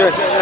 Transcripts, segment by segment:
Chơi.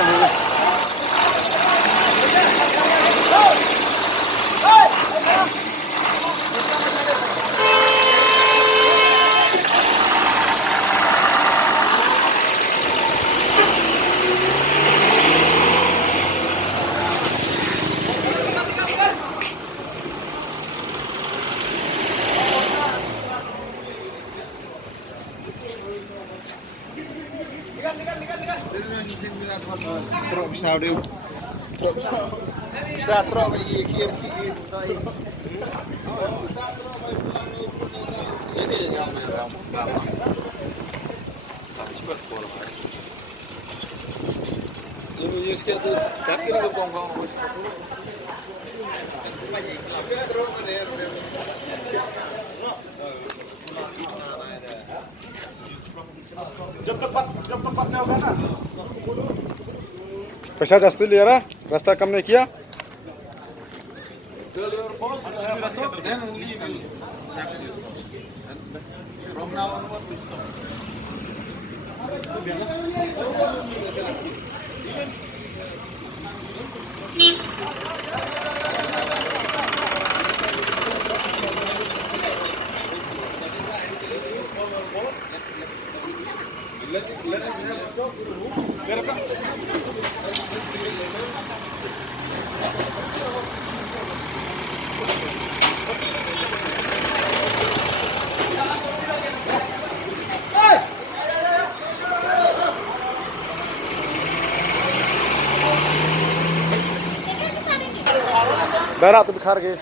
Trok bisa dia. Trok bisa trok bagi kir. Ini yang pertama. Habis berkolah. Ini just kita tak kira kau. Jam tepat dah kan? पैसा जास्त लिया रास्ता कम नहीं किया Berat tu bikhar ke